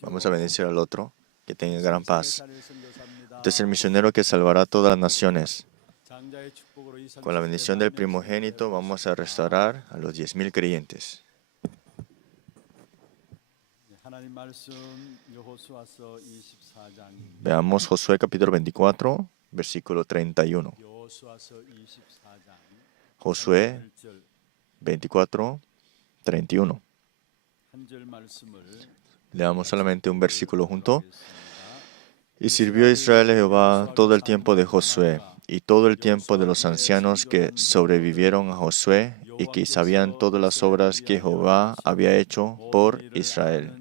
Vamos a bendecir al otro, que tenga gran paz. Este es el misionero que salvará a todas las naciones. Con la bendición del primogénito vamos a restaurar a los 10,000 creyentes. Veamos Josué capítulo 24, versículo 31. Josué 24, 31. Leamos solamente un versículo junto. Y sirvió Israel a Jehová todo el tiempo de Josué y todo el tiempo de los ancianos que sobrevivieron a Josué y que sabían todas las obras que Jehová había hecho por Israel.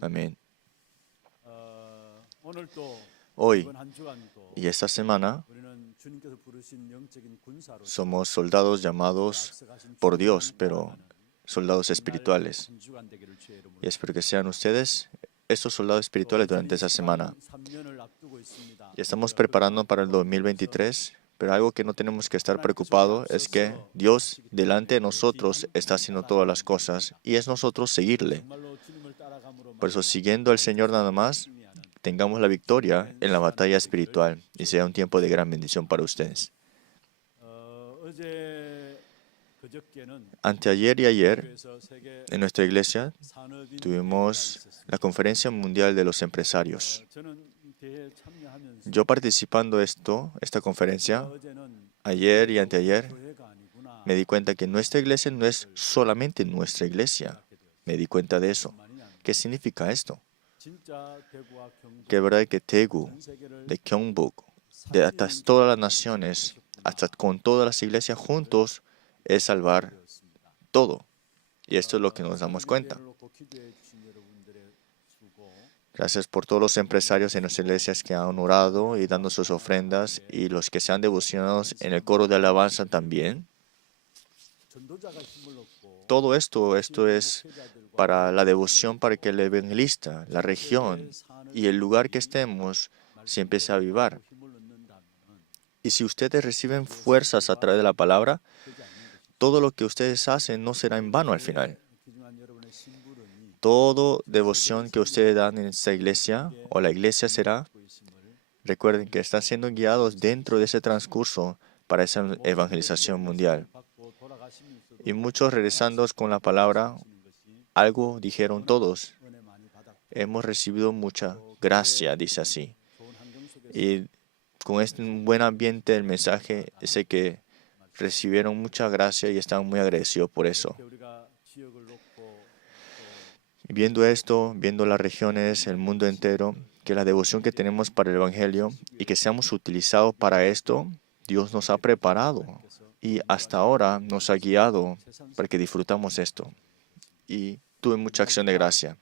Amén. Hoy y esta semana somos soldados llamados por Dios, pero soldados espirituales. Y espero que sean ustedes estos soldados espirituales durante esa semana. Y estamos preparando para el 2023, pero algo que no tenemos que estar preocupados es que Dios delante de nosotros está haciendo todas las cosas y es nosotros seguirle. Por eso, siguiendo al Señor nada más, tengamos la victoria en la batalla espiritual y sea un tiempo de gran bendición para ustedes. Anteayer y ayer, en nuestra iglesia, tuvimos la Conferencia Mundial de los Empresarios. Yo participando esta conferencia, ayer y anteayer, me di cuenta que nuestra iglesia no es solamente nuestra iglesia. Me di cuenta de eso. ¿Qué significa esto? Que es verdad que Daegu, de Gyeongbuk, de hasta todas las naciones, hasta con todas las iglesias juntos, es salvar todo. Y esto es lo que nos damos cuenta. Gracias por todos los empresarios en nuestras iglesias que han orado y dando sus ofrendas y los que se han devocionado en el coro de alabanza también. Todo esto es para la devoción, para que el evangelista, la región y el lugar que estemos se empiece a avivar. Y si ustedes reciben fuerzas a través de la palabra, todo lo que ustedes hacen no será en vano al final. Toda devoción que ustedes dan en esta iglesia o la iglesia será, recuerden que están siendo guiados dentro de ese transcurso para esa evangelización mundial. Y muchos regresando con la palabra, algo dijeron todos. Hemos recibido mucha gracia, dice así. Y con este buen ambiente del mensaje, sé que recibieron mucha gracia y están muy agradecidos por eso. Viendo esto, viendo las regiones, el mundo entero, que la devoción que tenemos para el Evangelio y que seamos utilizados para esto, Dios nos ha preparado y hasta ahora nos ha guiado para que disfrutamos esto. Y tuve mucha acción de gracia.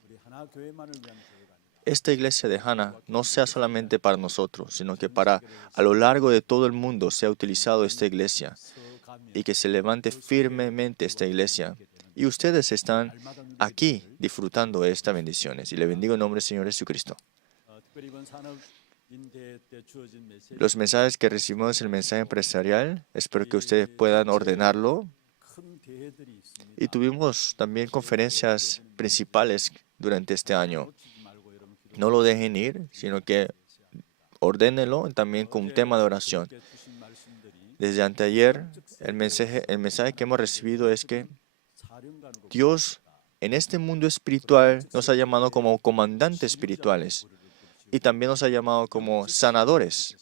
Esta iglesia de Hana no sea solamente para nosotros, sino que para a lo largo de todo el mundo sea utilizado esta iglesia y que se levante firmemente esta iglesia. Y ustedes están aquí disfrutando de estas bendiciones. Y le bendigo en nombre del Señor Jesucristo. Los mensajes que recibimos, el mensaje empresarial, espero que ustedes puedan ordenarlo. Y tuvimos también conferencias principales durante este año. No lo dejen ir, sino que ordénenlo también con un tema de oración. Desde anteayer, el mensaje que hemos recibido es que Dios en este mundo espiritual nos ha llamado como comandantes espirituales y también nos ha llamado como sanadores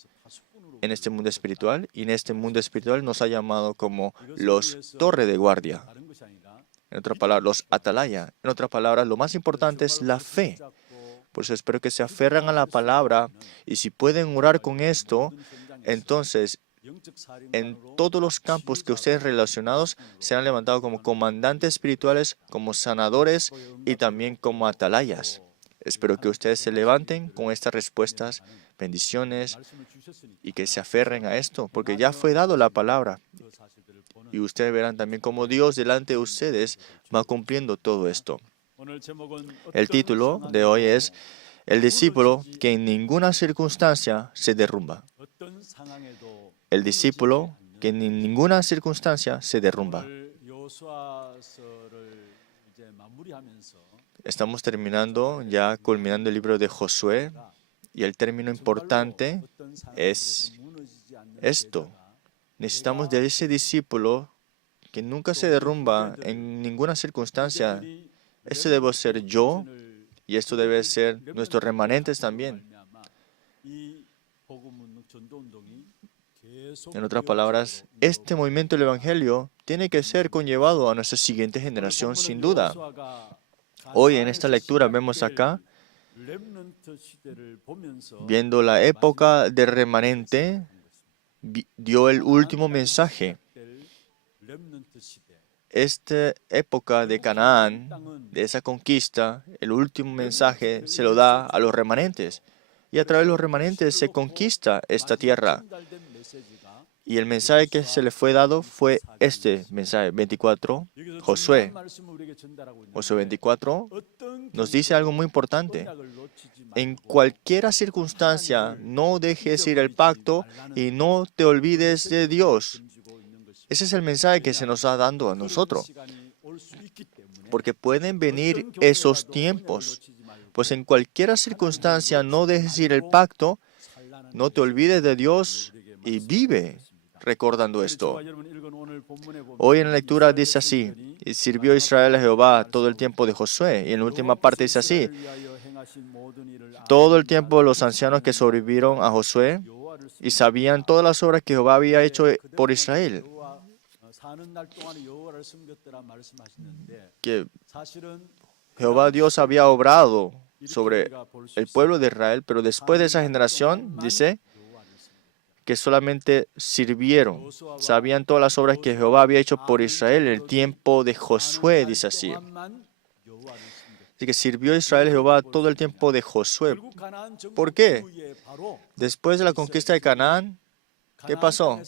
en este mundo espiritual, y en este mundo espiritual nos ha llamado como los torre de guardia. En otras palabras, los atalaya. En otras palabras, lo más importante es la fe. Por eso espero que se aferran a la palabra y si pueden orar con esto, entonces en todos los campos que ustedes relacionados serán levantados como comandantes espirituales, como sanadores y también como atalayas. Espero que ustedes se levanten con estas respuestas, bendiciones, y que se aferren a esto, porque ya fue dado la palabra. Y ustedes verán también cómo Dios delante de ustedes va cumpliendo todo esto. El título de hoy es El discípulo que en ninguna circunstancia se derrumba. El discípulo que en ninguna circunstancia se derrumba. Estamos terminando, ya culminando el libro de Josué, y el término importante es esto. Necesitamos de ese discípulo que nunca se derrumba en ninguna circunstancia. Este debo ser yo y esto debe ser nuestros remanentes también. En otras palabras, este movimiento del Evangelio tiene que ser conllevado a nuestra siguiente generación sin duda. Hoy en esta lectura vemos acá, viendo la época del remanente, dio el último mensaje. Esta época de Canaán, de esa conquista, el último mensaje se lo da a los remanentes. Y a través de los remanentes se conquista esta tierra. Y el mensaje que se le fue dado fue este mensaje, 24, Josué. Josué 24 nos dice algo muy importante. En cualquier circunstancia, no dejes ir el pacto y no te olvides de Dios. Ese es el mensaje que se nos está dando a nosotros. Porque pueden venir esos tiempos. Pues en cualquier circunstancia, no dejes ir el pacto, no te olvides de Dios y vive recordando esto. Hoy en la lectura dice así, y sirvió Israel a Jehová todo el tiempo de Josué. Y en la última parte dice así, todo el tiempo los ancianos que sobrevivieron a Josué y sabían todas las obras que Jehová había hecho por Israel. Que Jehová Dios había obrado sobre el pueblo de Israel, pero después de esa generación, dice, que solamente sirvieron, sabían todas las obras que Jehová había hecho por Israel en el tiempo de Josué, dice así. Así que sirvió Israel a Jehová todo el tiempo de Josué. ¿Por qué? Después de la conquista de Canaán, ¿qué pasó?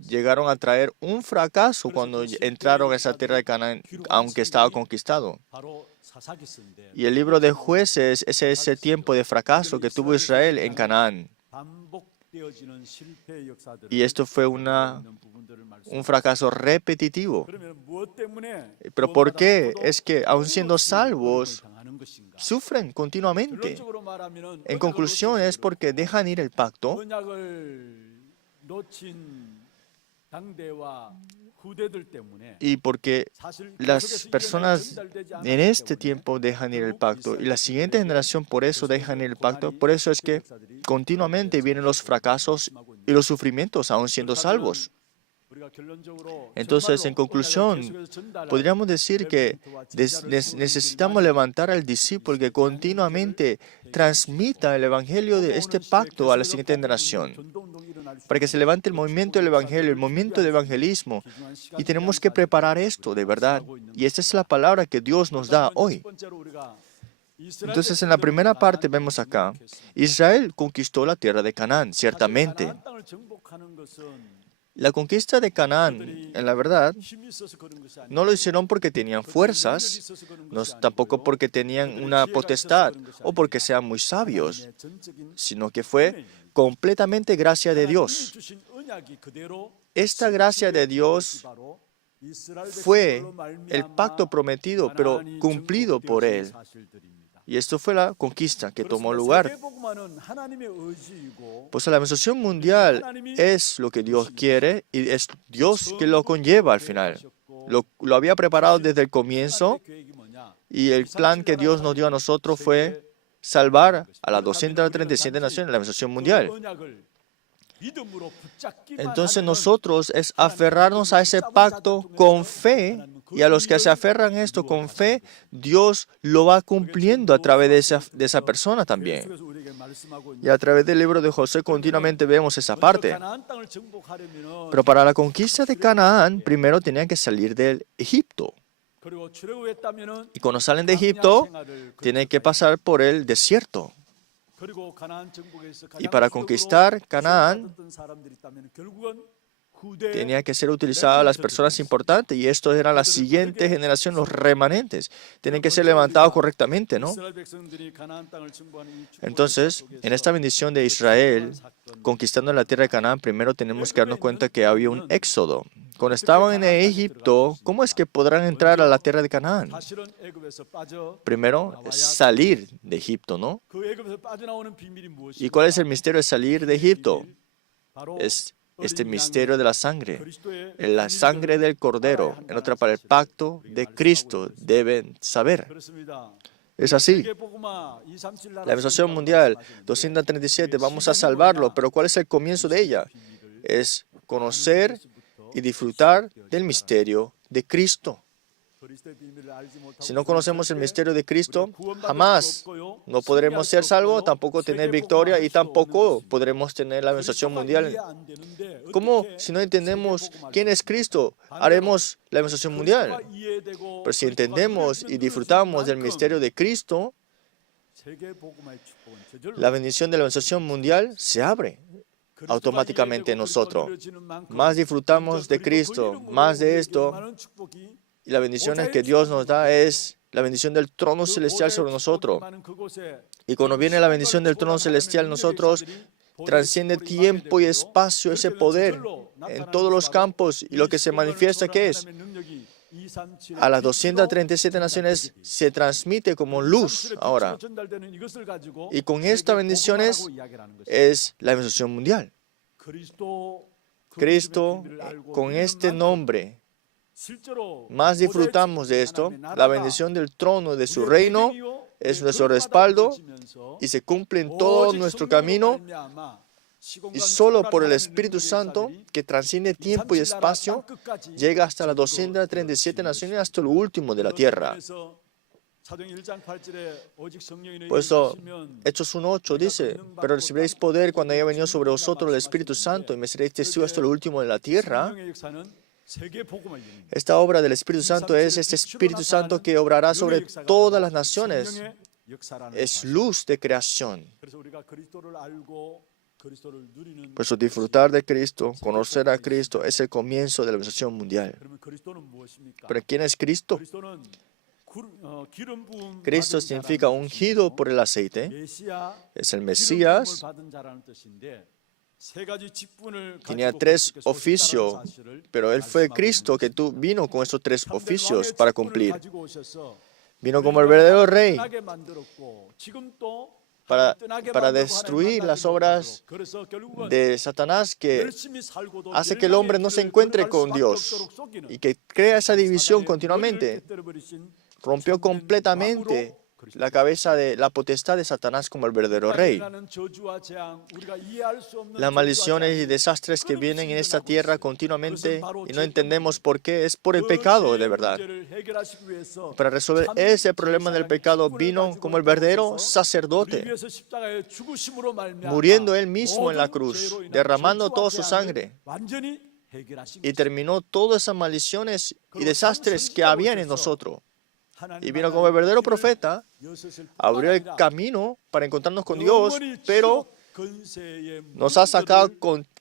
Llegaron a traer un fracaso cuando entraron a esa tierra de Canaán, aunque estaba conquistado. Y el libro de Jueces es ese tiempo de fracaso que tuvo Israel en Canaán. Y esto fue un fracaso repetitivo. ¿Pero por qué? Es que, aun siendo salvos, sufren continuamente. En conclusión, es porque dejan ir el pacto y porque las personas en este tiempo dejan ir el pacto y la siguiente generación por eso dejan ir el pacto. Por eso es que continuamente vienen los fracasos y los sufrimientos aún siendo salvos. Entonces, en conclusión, podríamos decir que necesitamos levantar al discípulo que continuamente transmita el evangelio de este pacto a la siguiente generación, para que se levante el movimiento del evangelio, el movimiento del evangelismo. Y tenemos que preparar esto de verdad. Y esta es la palabra que Dios nos da hoy. Entonces, en la primera parte vemos acá, Israel conquistó la tierra de Canaán, ciertamente. La conquista de Canaán, en la verdad, no lo hicieron porque tenían fuerzas, tampoco porque tenían una potestad o porque sean muy sabios, sino que fue completamente gracia de Dios. Esta gracia de Dios fue el pacto prometido, pero cumplido por Él. Y esto fue la conquista que tomó lugar. Pues la administración mundial es lo que Dios quiere y es Dios que lo conlleva al final. Lo había preparado desde el comienzo y el plan que Dios nos dio a nosotros fue salvar a las 237 naciones de la administración mundial. Entonces nosotros es aferrarnos a ese pacto con fe. Y a los que se aferran a esto con fe, Dios lo va cumpliendo a través de esa persona también. Y a través del libro de Josué continuamente vemos esa parte. Pero para la conquista de Canaán, primero tenían que salir del Egipto. Y cuando salen de Egipto, tienen que pasar por el desierto. Y para conquistar Canaán, tenía que ser utilizada a las personas importantes, y esto era la siguiente generación, los remanentes. Tienen que ser levantados correctamente, ¿no? Entonces, en esta bendición de Israel, conquistando la tierra de Canaán, primero tenemos que darnos cuenta que había un éxodo. Cuando estaban en Egipto, ¿cómo es que podrán entrar a la tierra de Canaán? Primero, salir de Egipto, ¿no? ¿Y cuál es el misterio de salir de Egipto? Es este misterio de la sangre del Cordero, en otra palabra, el pacto de Cristo, deben saber. Es así. La Organización Mundial 237, vamos a salvarlo, pero ¿cuál es el comienzo de ella? Es conocer y disfrutar del misterio de Cristo. Si no conocemos el misterio de Cristo, jamás no podremos ser salvos, tampoco tener victoria y tampoco podremos tener la Organización Mundial. ¿Cómo? Si no entendemos quién es Cristo, haremos la Organización Mundial. Pero si entendemos y disfrutamos del misterio de Cristo, la bendición de la Organización Mundial se abre automáticamente en nosotros. Más disfrutamos de Cristo, más de esto, y la bendición que Dios nos da es la bendición del trono celestial sobre nosotros. Y cuando viene la bendición del trono celestial, nosotros trasciende tiempo y espacio ese poder en todos los campos. Y lo que se manifiesta, ¿qué es? A las 237 naciones se transmite como luz ahora. Y con esta bendición es la bendición mundial. Cristo, con este nombre, más disfrutamos de esto. La bendición del trono de su reino es nuestro respaldo y se cumple en todo nuestro camino. Y solo por el Espíritu Santo, que trasciende tiempo y espacio, llega hasta las 237 naciones, hasta lo último de la tierra. Por eso, Hechos 1:8 dice, pero recibiréis poder cuando haya venido sobre vosotros el Espíritu Santo y me seréis testigos hasta lo último de la tierra. Esta obra del Espíritu Santo es este Espíritu Santo que obrará sobre todas las naciones. Es luz de creación. Por eso disfrutar de Cristo, conocer a Cristo, es el comienzo de la organización mundial. ¿Pero quién es Cristo? Cristo significa ungido por el aceite. Es el Mesías. Tenía 3 oficios, pero Él fue Cristo que vino con esos 3 oficios para cumplir. Vino como el verdadero Rey para destruir las obras de Satanás que hace que el hombre no se encuentre con Dios y que crea esa división continuamente. Rompió completamente la cabeza de la potestad de Satanás como el verdadero rey. Las maldiciones y desastres que vienen en esta tierra continuamente y no entendemos por qué, es por el pecado de verdad. Para resolver ese problema del pecado vino como el verdadero sacerdote, muriendo él mismo en la cruz, derramando toda su sangre, y terminó todas esas maldiciones y desastres que habían en nosotros. Y vino como el verdadero profeta, abrió el camino para encontrarnos con Dios, pero nos ha sacado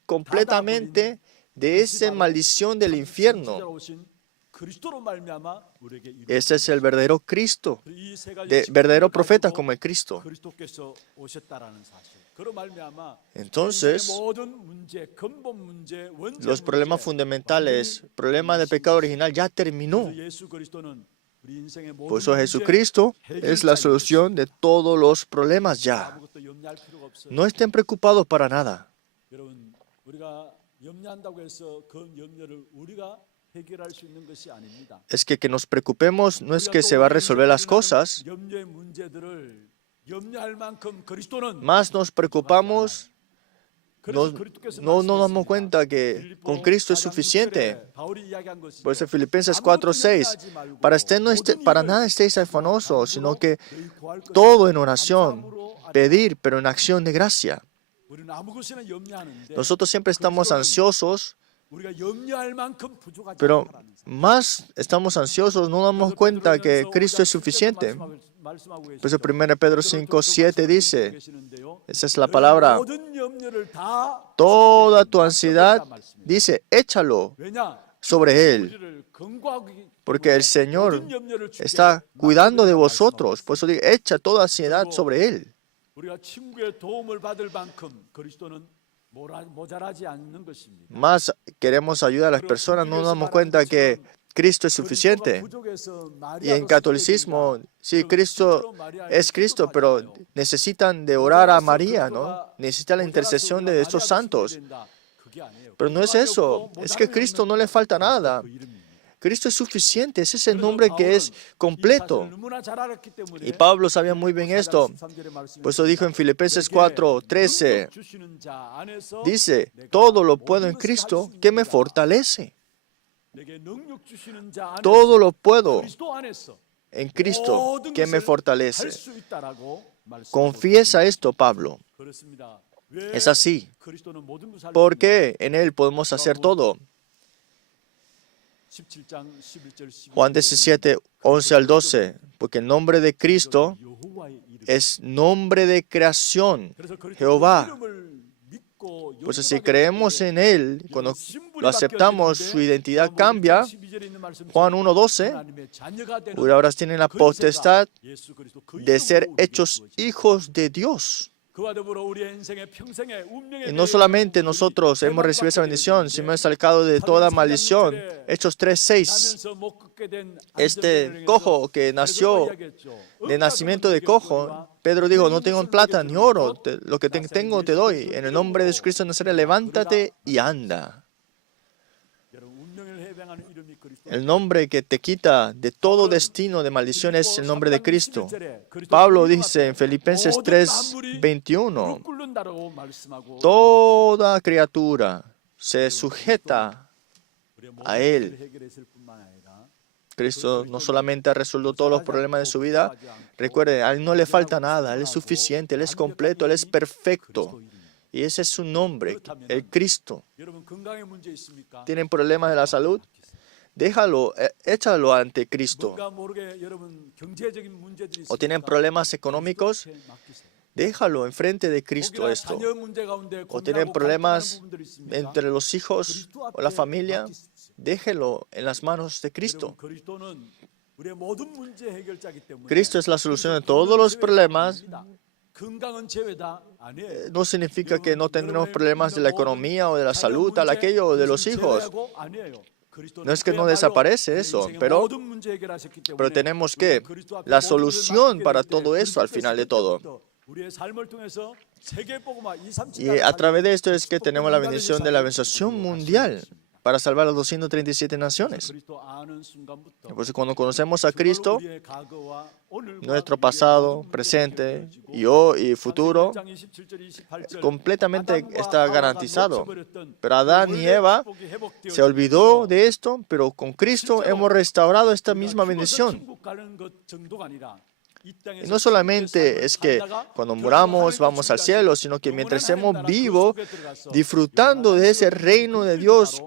completamente de esa maldición del infierno. Ese es el verdadero Cristo, verdadero profeta como el Cristo. Entonces, los problemas fundamentales, problema del pecado original ya terminó. Por eso Jesucristo es la solución de todos los problemas ya. No estén preocupados para nada. Es que nos preocupemos no es que se va a resolver las cosas. Más nos preocupamos, no nos damos cuenta que con Cristo es suficiente. Por eso Filipenses 4:6, para nada estéis afanosos, sino que todo en oración, pedir, pero en acción de gracia. Nosotros siempre estamos ansiosos, pero más estamos ansiosos, no nos damos cuenta que Cristo es suficiente. Por eso 1 Pedro 5:7 dice, esa es la palabra, toda tu ansiedad, dice, échalo sobre Él, porque el Señor está cuidando de vosotros. Por eso digo, echa toda ansiedad sobre Él. Más queremos ayudar a las personas, no nos damos cuenta que Cristo es suficiente. Y en catolicismo, sí, Cristo es Cristo, pero necesitan de orar a María, ¿no? Necesitan la intercesión de estos santos. Pero no es eso, es que a Cristo no le falta nada. Cristo es suficiente, ese es el nombre que es completo. Y Pablo sabía muy bien esto. Por eso dijo en Filipenses 4:13, dice, todo lo puedo en Cristo que me fortalece. Todo lo puedo en Cristo que me fortalece. Confiesa esto, Pablo. Es así, porque en Él podemos hacer todo. Juan 17, 11 al 12, porque el nombre de Cristo es nombre de creación, Jehová. Pues si creemos en Él, cuando lo aceptamos, su identidad cambia. Juan 1:12, ahora tienen la potestad de ser hechos hijos de Dios. Y no solamente nosotros hemos recibido esa bendición, sino hemos sacado de toda maldición. Hechos 3:6. Este cojo que nació de nacimiento de cojo, Pedro dijo, no tengo plata ni oro, lo que tengo te doy. En el nombre de Jesucristo de Nazaret, levántate y anda. El nombre que te quita de todo destino de maldición es el nombre de Cristo. Pablo dice en Filipenses 3:21, toda criatura se sujeta a Él. Cristo no solamente ha resuelto todos los problemas de su vida, recuerden, a Él no le falta nada, Él es suficiente, Él es completo, Él es perfecto. Y ese es su nombre, el Cristo. ¿Tienen problemas de la salud? Déjalo, échalo ante Cristo. ¿O tienen problemas económicos? Déjalo enfrente de Cristo esto. ¿O tienen problemas entre los hijos o la familia? Déjelo en las manos de Cristo. Cristo es la solución de todos los problemas. No significa que no tendremos problemas de la economía o de la salud, tal aquello, o de los hijos. No es que no desaparece eso, pero tenemos que la solución para todo eso al final de todo. Y a través de esto es que tenemos la bendición de la evangelización mundial para salvar a las 237 naciones. Pues cuando conocemos a Cristo, nuestro pasado, presente y futuro completamente está garantizado. Pero Adán y Eva se olvidó de esto, pero con Cristo hemos restaurado esta misma bendición. Y no solamente es que cuando muramos vamos al cielo, sino que mientras estemos vivos, disfrutando de ese reino de Dios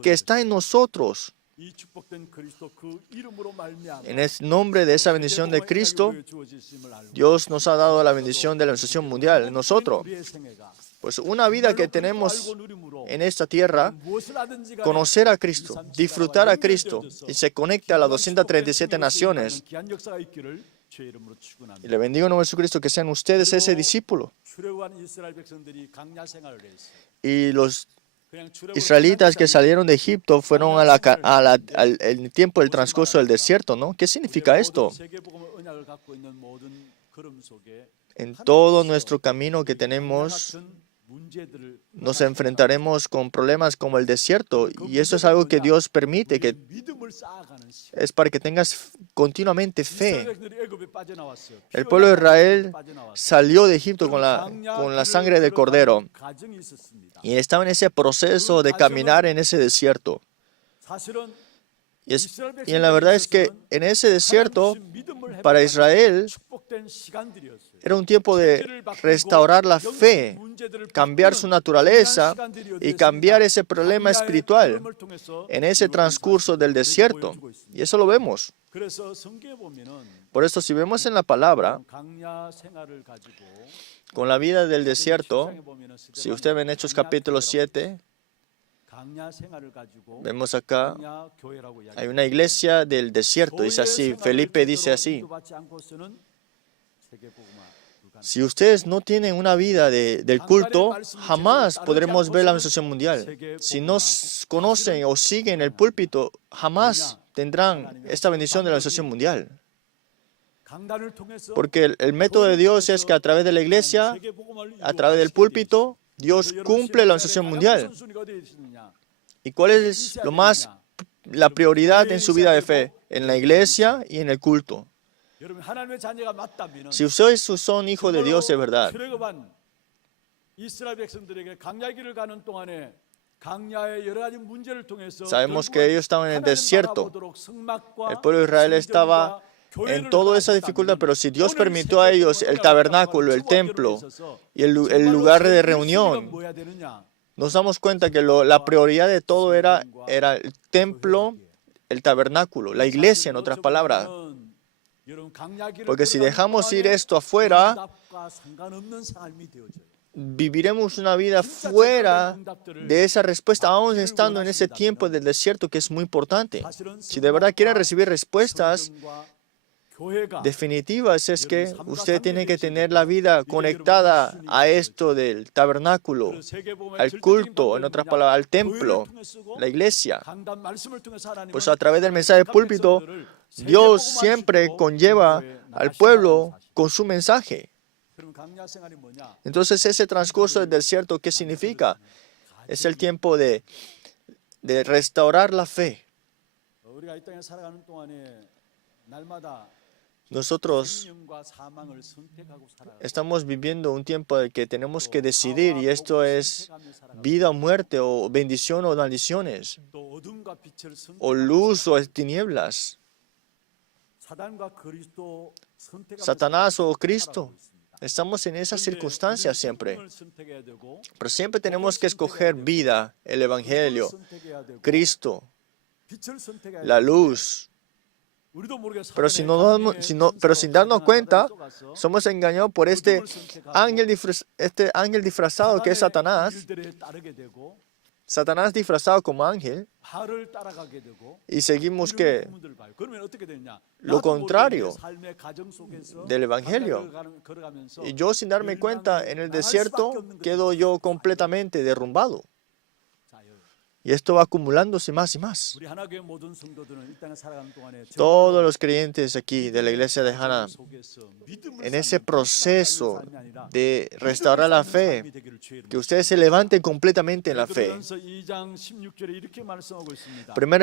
que está en nosotros. En el nombre de esa bendición de Cristo, Dios nos ha dado la bendición de la evangelización mundial en nosotros. Pues una vida que tenemos en esta tierra, conocer a Cristo, disfrutar a Cristo y se conecta a las 237 naciones. Y le bendigo en nombre de Jesucristo que sean ustedes ese discípulo. Y los israelitas que salieron de Egipto fueron al tiempo del transcurso del desierto, ¿no? ¿Qué significa esto? En todo nuestro camino que tenemos, nos enfrentaremos con problemas como el desierto, y eso es algo que Dios permite, que es para que tengas continuamente fe. El pueblo de Israel salió de Egipto con la sangre del cordero y estaba en ese proceso de caminar en ese desierto. Y en la verdad es que en ese desierto, para Israel, era un tiempo de restaurar la fe, cambiar su naturaleza y cambiar ese problema espiritual en ese transcurso del desierto. Y eso lo vemos. Por eso, si vemos en la palabra, con la vida del desierto, si ustedes ven Hechos capítulo 7, vemos acá, hay una iglesia del desierto, dice así, Felipe dice así: si ustedes no tienen una vida del culto, jamás podremos ver la administración mundial. Si no conocen o siguen el púlpito, jamás tendrán esta bendición de la administración mundial. Porque el método de Dios es que a través de la iglesia, a través del púlpito, Dios cumple la administración mundial. ¿Y cuál es la prioridad en su vida de fe? En la iglesia y en el culto. Si ustedes son hijos de Dios de verdad, sabemos que ellos estaban en el desierto. El pueblo de Israel estaba en toda esa dificultad, pero si Dios permitió a ellos el tabernáculo, el templo y el lugar de reunión, nos damos cuenta que la prioridad de todo era el templo, el tabernáculo, la iglesia, en otras palabras. Porque si dejamos ir esto afuera, viviremos una vida fuera de esa respuesta, aún estando en ese tiempo del desierto, que es muy importante. Si de verdad quieren recibir respuestas definitivas, es que usted tiene que tener la vida conectada a esto del tabernáculo, al culto, en otras palabras, al templo, la iglesia. Pues a través del mensaje de púlpito, Dios siempre conlleva al pueblo con su mensaje. Entonces, ese transcurso del desierto, ¿qué significa? Es el tiempo de restaurar la fe. Nosotros estamos viviendo un tiempo en el que tenemos que decidir, y esto es vida o muerte, o bendición o maldiciones, o luz o tinieblas, Satanás o Cristo. Estamos en esas circunstancias siempre. Pero siempre tenemos que escoger vida, el Evangelio, Cristo, la luz. Pero sin darnos cuenta, somos engañados por este ángel disfrazado que es Satanás. Satanás disfrazado como ángel, y seguimos que lo contrario del Evangelio. Y yo, sin darme cuenta, en el desierto quedo yo completamente derrumbado. Y esto va acumulándose más y más. Todos los creyentes aquí de la iglesia de Hana, en ese proceso de restaurar la fe, que ustedes se levanten completamente en la fe. 1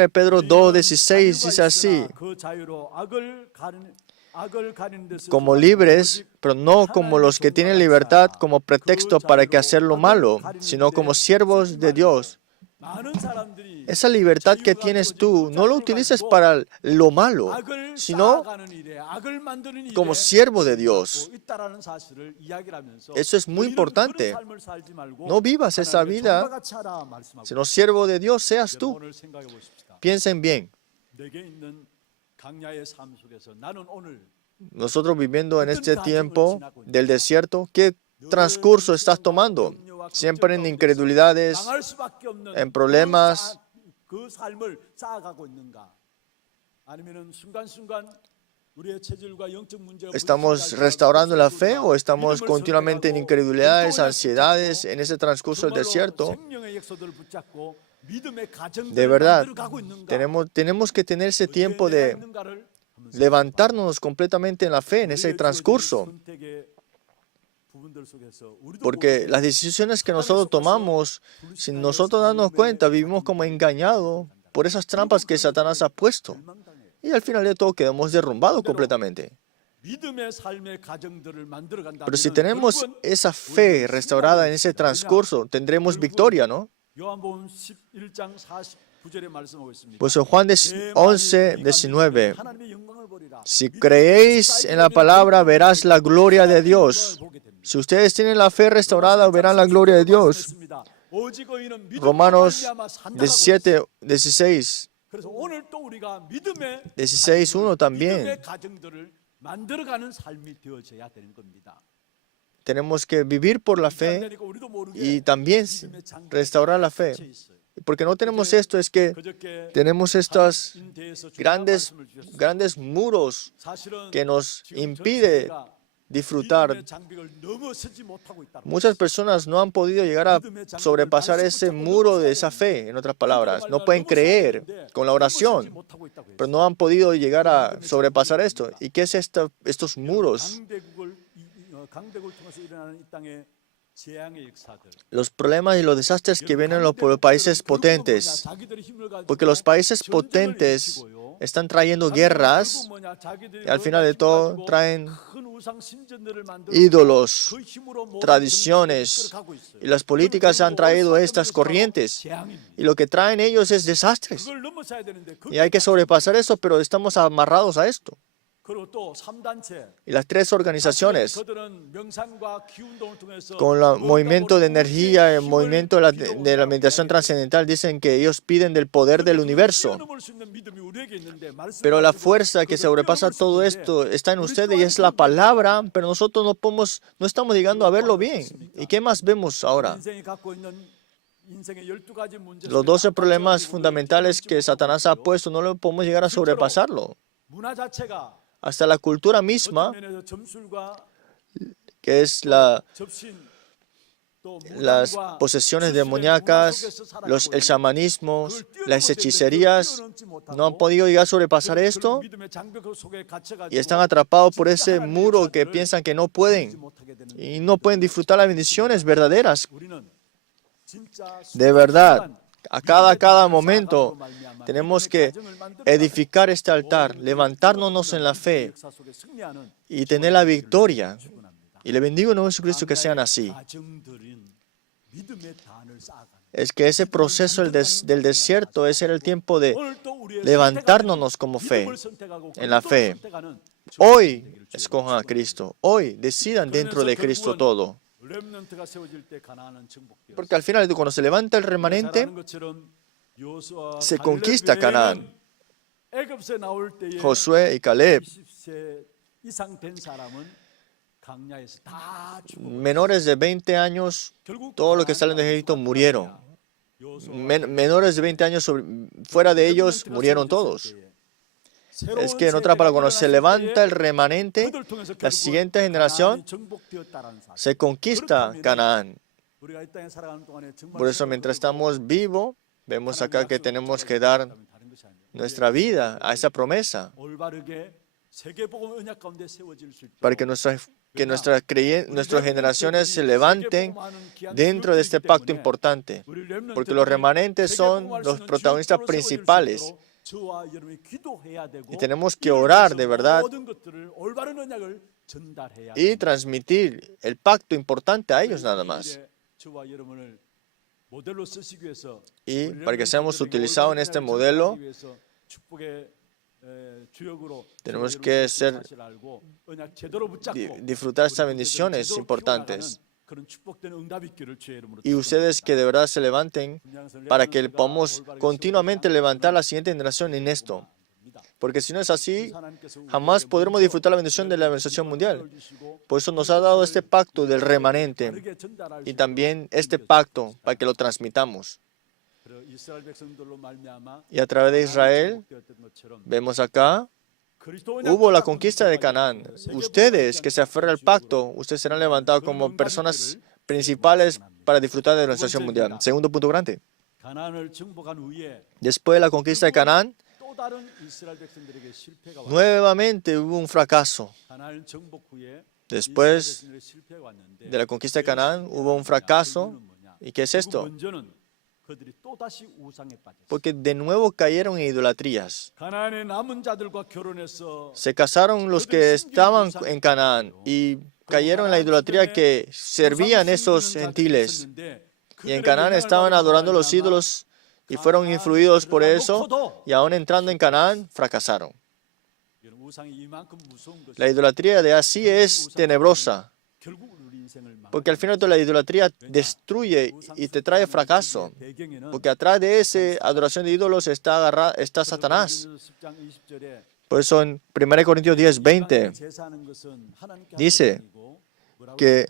Pedro 2:16 dice así: como libres, pero no como los que tienen libertad como pretexto para que hacer lo malo, sino como siervos de Dios. Esa libertad que tienes tú, no lo utilices para lo malo, sino como siervo de Dios. Eso es muy importante. No vivas esa vida, sino siervo de Dios seas tú. Piensen bien. Nosotros viviendo en este tiempo del desierto, ¿qué transcurso estás tomando? Siempre en incredulidades, en problemas. ¿Estamos restaurando la fe o estamos continuamente en incredulidades, ansiedades en ese transcurso del desierto? De verdad, tenemos que tener ese tiempo de levantarnos completamente en la fe en ese transcurso. Porque las decisiones que nosotros tomamos, sin nosotros darnos cuenta, vivimos como engañados por esas trampas que Satanás ha puesto. Y al final de todo quedamos derrumbados completamente. Pero si tenemos esa fe restaurada en ese transcurso, tendremos victoria, ¿no? Pues en Juan 11:19, si creéis en la palabra, verás la gloria de Dios. Si ustedes tienen la fe restaurada, verán la gloria de Dios. Romanos 17:16 16:1 también. Tenemos que vivir por la fe y también restaurar la fe. Porque no tenemos esto, es que tenemos estos grandes muros que nos impiden disfrutar. Muchas personas no han podido llegar a sobrepasar ese muro de esa fe, en otras palabras. No pueden creer con la oración, pero no han podido llegar a sobrepasar esto. ¿Y qué es estos muros? Los problemas y los desastres que vienen por los países potentes, porque los países potentes están trayendo guerras y al final de todo traen ídolos, tradiciones, y las políticas han traído estas corrientes y lo que traen ellos es desastres. Y hay que sobrepasar eso, pero estamos amarrados a esto. Y las tres organizaciones, con el movimiento de energía, el movimiento de la meditación trascendental, dicen que ellos piden del poder del universo. Pero la fuerza que sobrepasa todo esto está en ustedes y es la palabra, pero nosotros no estamos llegando a verlo bien. ¿Y qué más vemos ahora? Los 12 problemas fundamentales que Satanás ha puesto, no lo podemos llegar a sobrepasarlo. Hasta la cultura misma, que es las posesiones demoníacas, el chamanismo, las hechicerías, no han podido llegar a sobrepasar esto y están atrapados por ese muro que piensan que no pueden y no pueden disfrutar las bendiciones verdaderas. De verdad, a cada momento tenemos que edificar este altar, levantarnos en la fe y tener la victoria. Y le bendigo en Jesucristo que sean así. Es que ese proceso del desierto, ese era el tiempo de levantarnos como fe, en la fe. Hoy escojan a Cristo, hoy decidan dentro de Cristo todo. Porque al final, cuando se levanta el remanente, se conquista Canaán. Josué y Caleb, menores de 20 años, todos los que salen de Egipto murieron. Menores de 20 años, fuera de ellos, murieron todos. Es que en otra palabra, cuando se levanta el remanente, la siguiente generación se conquista Canaán. Por eso, mientras estamos vivos, vemos acá que tenemos que dar nuestra vida a esa promesa para que nuestras generaciones se levanten dentro de este pacto importante, porque los remanentes son los protagonistas principales. Y tenemos que orar de verdad y transmitir el pacto importante a ellos nada más. Y para que seamos utilizados en este modelo, tenemos que disfrutar estas bendiciones importantes. Y ustedes que de verdad se levanten para que podamos continuamente levantar la siguiente generación en esto. Porque si no es así, jamás podremos disfrutar la bendición de la organización mundial. Por eso nos ha dado este pacto del remanente y también este pacto para que lo transmitamos. Y a través de Israel, vemos acá, hubo la conquista de Canaán. Ustedes que se aferran al pacto, ustedes serán levantados como personas principales para disfrutar de la organización mundial. Segundo punto grande. Después de la conquista de Canaán, nuevamente hubo un fracaso. Después de la conquista de Canaán, hubo un fracaso. ¿Y qué es esto? Porque de nuevo cayeron en idolatrías. Se casaron los que estaban en Canaán y cayeron en la idolatría que servían esos gentiles. Y en Canaán estaban adorando los ídolos y fueron influidos por eso, y aún entrando en Canaán, fracasaron. La idolatría de así es tenebrosa. Porque al final de la idolatría destruye y te trae fracaso. Porque atrás de esa adoración de ídolos está Satanás. Por eso en 1 Corintios 10:20 dice que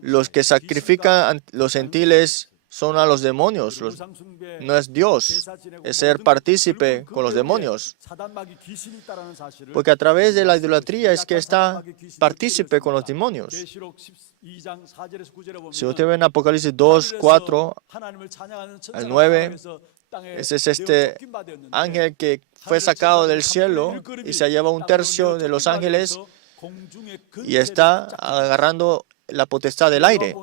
los que sacrifican a los gentiles son a los demonios. No es Dios, es ser partícipe con los demonios. Porque a través de la idolatría es que está partícipe con los demonios. Si usted ve en Apocalipsis 2, 4 al 9, ese es este ángel que fue sacado del cielo y se lleva un tercio de los ángeles y está agarrando la potestad del aire.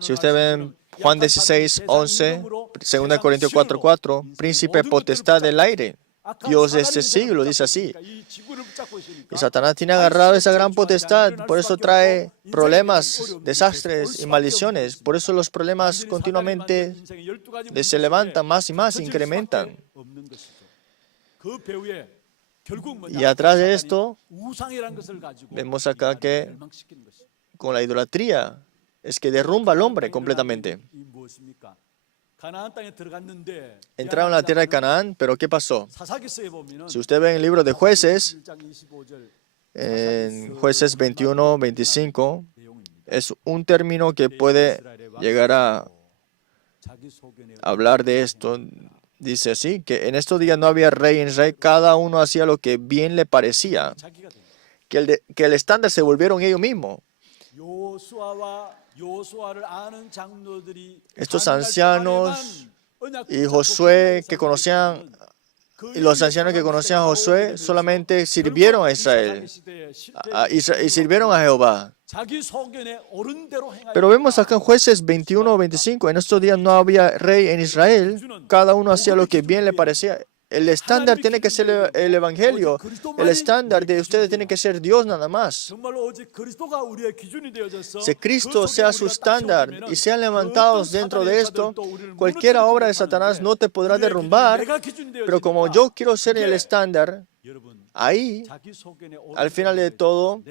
Si usted ve en Juan 16, 11, 2 Corintios 4, 4, príncipe potestad del aire, Dios de este siglo, dice así. Y Satanás tiene agarrado esa gran potestad, por eso trae problemas, desastres y maldiciones. Por eso los problemas continuamente se levantan más y más, incrementan. Y atrás de esto, vemos acá que con la idolatría es que derrumba al hombre completamente. Entraron a la tierra de Canaán, pero ¿qué pasó? Si usted ve en el libro de Jueces, en Jueces 21, 25, es un término que puede llegar a hablar de esto. Dice así, que en estos días no había rey en Israel, cada uno hacía lo que bien le parecía. Que el estándar se volvieron ellos mismos. Estos ancianos y Josué que conocían, y los ancianos que conocían a Josué solamente sirvieron a Israel y sirvieron a Jehová. Pero vemos acá en Jueces 21 o 25, en estos días no había rey en Israel, cada uno hacía lo que bien le parecía. El estándar tiene que ser el Evangelio. El estándar de ustedes tiene que ser Dios nada más. Si Cristo sea su estándar y sean levantados dentro de esto, cualquier obra de Satanás no te podrá derrumbar. Pero como yo quiero ser el estándar, ahí, al final de todo,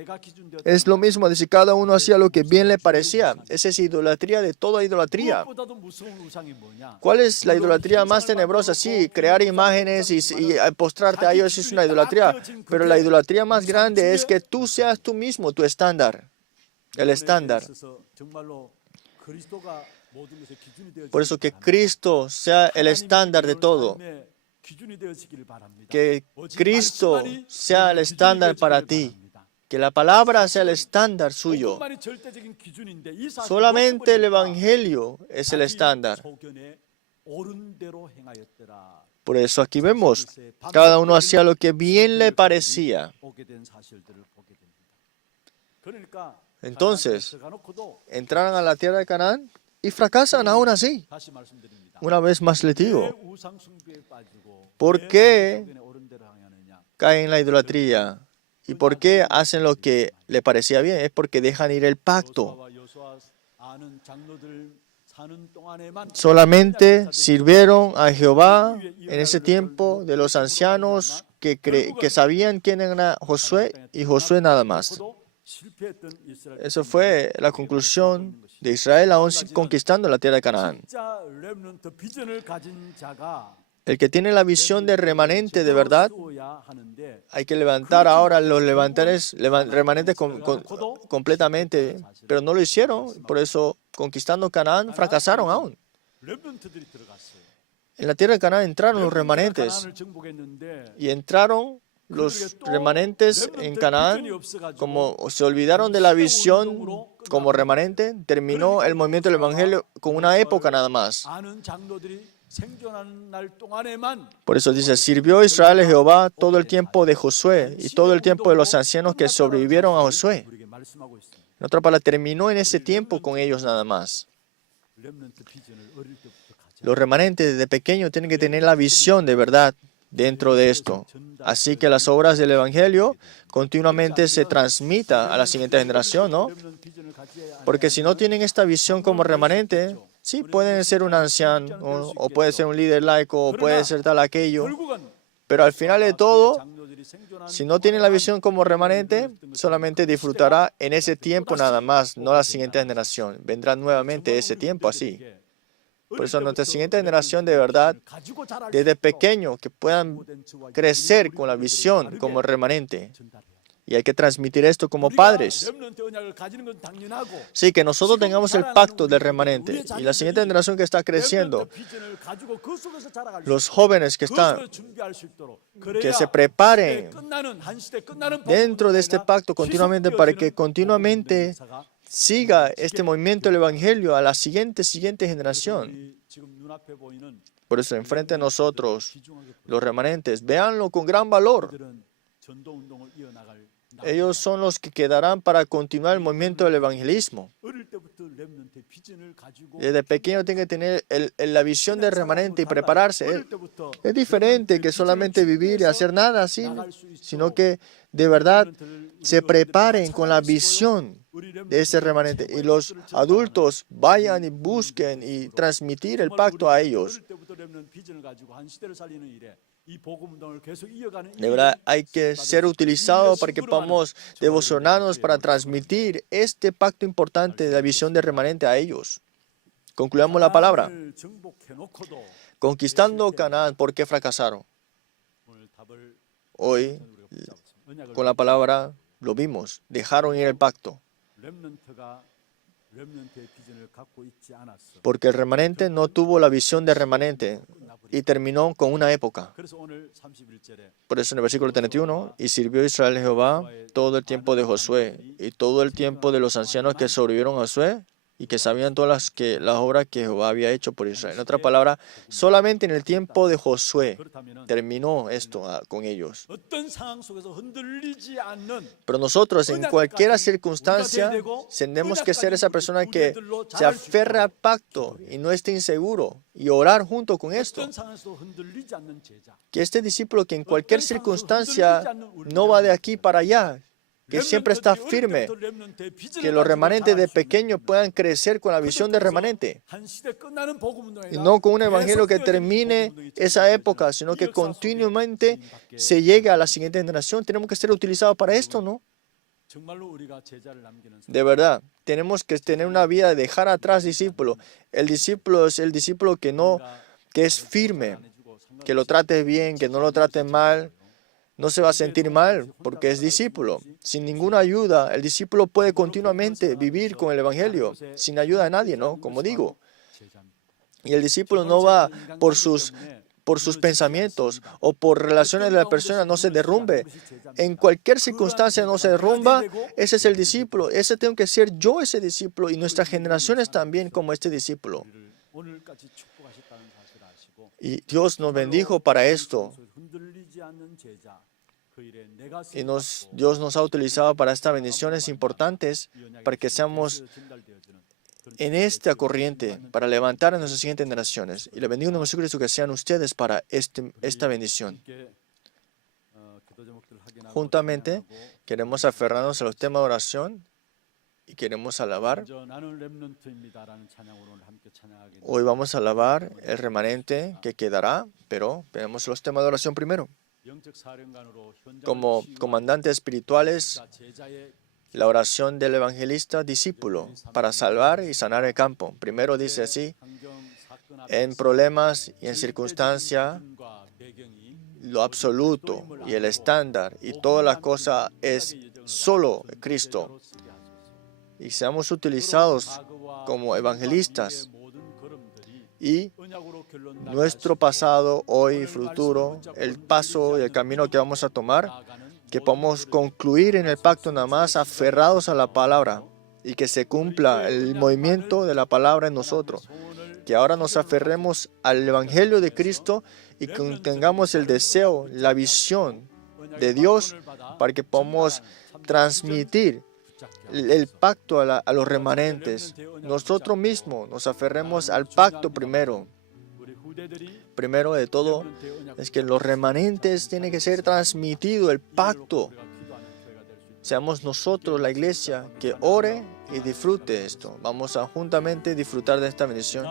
es lo mismo de si cada uno hacía lo que bien le parecía. Esa es idolatría de toda idolatría. ¿Cuál es la idolatría más tenebrosa? Sí, crear imágenes y postrarte a ellos es una idolatría. Pero la idolatría más grande es que tú seas tú mismo tu estándar. El estándar. Por eso que Cristo sea el estándar de todo. Que Cristo sea el estándar para ti. Que la palabra sea el estándar suyo. Solamente el Evangelio es el estándar. Por eso aquí vemos, cada uno hacía lo que bien le parecía. Entonces, entraron a la tierra de Canaán y fracasan aún así. Una vez más les digo, ¿por qué caen en la idolatría? ¿Y por qué hacen lo que le parecía bien? Es porque dejan ir el pacto. Solamente sirvieron a Jehová en ese tiempo de los ancianos que sabían quién era Josué y Josué nada más. Eso fue la conclusión de Israel aún conquistando la tierra de Canaán. El que tiene la visión de remanente de verdad, hay que levantar ahora los remanentes completamente, pero no lo hicieron, por eso conquistando Canaán fracasaron aún. En la tierra de Canaán entraron los remanentes y entraron los remanentes en Canaán, como se olvidaron de la visión como remanente, terminó el movimiento del Evangelio con una época nada más. Por eso dice, sirvió Israel a Jehová todo el tiempo de Josué y todo el tiempo de los ancianos que sobrevivieron a Josué. En otra palabra, terminó en ese tiempo con ellos nada más. Los remanentes desde pequeños tienen que tener la visión de verdad dentro de esto. Así que las obras del Evangelio continuamente se transmitan a la siguiente generación, ¿no? Porque si no tienen esta visión como remanente, sí, pueden ser un anciano, o puede ser un líder laico, o puede ser tal aquello, pero al final de todo, Si no tiene la visión como remanente, solamente disfrutará en ese tiempo nada más, no la siguiente generación. Vendrá nuevamente ese tiempo así. Por eso nuestra siguiente generación de verdad, desde pequeño, que puedan crecer con la visión como remanente. Y hay que transmitir esto como padres. Sí, que nosotros tengamos el pacto del remanente. Y la siguiente generación que está creciendo, los jóvenes que se preparen dentro de este pacto continuamente para que continuamente siga este movimiento del Evangelio a la siguiente generación. Por eso, enfrente de nosotros, los remanentes, véanlo con gran valor. Ellos son los que quedarán para continuar el movimiento del evangelismo. Desde pequeño tiene que tener la visión del remanente y prepararse. Es diferente que solamente vivir y hacer nada así, sino que de verdad se preparen con la visión de ese remanente. Y los adultos vayan y busquen y transmitir el pacto a ellos. De verdad hay que ser utilizado para que podamos devocionarnos para transmitir este pacto importante de la visión del remanente a ellos. Concluyamos la palabra. Conquistando Canaán, ¿por qué fracasaron? Hoy, con la palabra, lo vimos. Dejaron ir el pacto. Porque el remanente no tuvo la visión del remanente y terminó con una época. Por eso en el versículo 31, y sirvió Israel a Jehová todo el tiempo de Josué y todo el tiempo de los ancianos que sobrevivieron a Josué y que sabían todas las obras que Jehová había hecho por Israel. En otra palabra, solamente en el tiempo de Josué terminó esto con ellos. Pero nosotros en cualquier circunstancia tenemos que ser esa persona que se aferra al pacto y no esté inseguro y orar junto con esto. Que este discípulo que en cualquier circunstancia no va de aquí para allá, que siempre está firme, que los remanentes de pequeño puedan crecer con la visión del remanente y no con un evangelio que termine esa época, sino que continuamente se llegue a la siguiente generación. Tenemos que ser utilizados para esto, ¿no? De verdad, tenemos que tener una vida de dejar atrás discípulo. El discípulo es el discípulo que es firme, que lo trate bien, que no lo trate mal. No se va a sentir mal porque es discípulo. Sin ninguna ayuda, el discípulo puede continuamente vivir con el evangelio, sin ayuda de nadie, ¿no? Como digo. Y el discípulo no va por sus pensamientos o por relaciones de la persona, no se derrumbe. En cualquier circunstancia no se derrumba, ese es el discípulo. Ese tengo que ser yo, ese discípulo, y nuestras generaciones también como este discípulo. Y Dios nos bendijo para esto. Y Dios nos ha utilizado para estas bendiciones importantes, para que seamos en esta corriente, para levantar a nuestras siguientes generaciones. Y le bendigo en el nombre de Cristo que sean ustedes para esta bendición. Juntamente, queremos aferrarnos a los temas de oración y queremos alabar. Hoy vamos a alabar el remanente que quedará, pero veamos los temas de oración primero. Como comandantes espirituales, la oración del evangelista discípulo para salvar y sanar el campo. Primero dice así: en problemas y en circunstancias, lo absoluto y el estándar y toda la cosa es solo Cristo. Y seamos utilizados como evangelistas. Y nuestro pasado, hoy y futuro, el paso y el camino que vamos a tomar, que podamos concluir en el pacto nada más aferrados a la palabra y que se cumpla el movimiento de la palabra en nosotros. Que ahora nos aferremos al Evangelio de Cristo y que tengamos el deseo, la visión de Dios para que podamos transmitir el pacto a los remanentes. Nosotros mismos nos aferremos al pacto primero. Primero de todo es que los remanentes tienen que ser transmitido el pacto. Seamos nosotros la iglesia que ore y disfrute esto. Vamos a juntamente disfrutar de esta bendición.